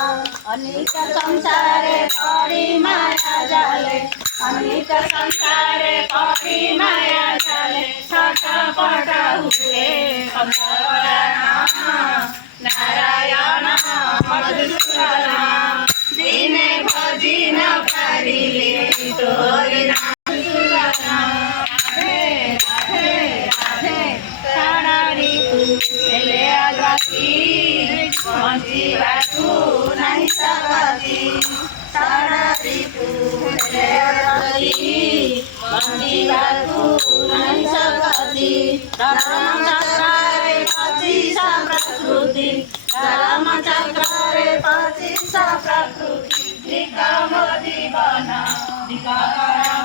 अनेक संसारे पड़ी माया जाले अनेक संसारे पड़ी माया जाले छटपट हुए नारायण मधुसूदन दिने भजी न पारिले तोरी नाम राधे राधे राधे साड़ी हेले आगती बंचिबाकू नहीं सकती साड़ी हेले आगती बंचिबाकू नहीं सकती धर्म चक्रे पचिसा प्रकृति धर्म चक्रे पचिसा प्रकृति निकम जीवन निकम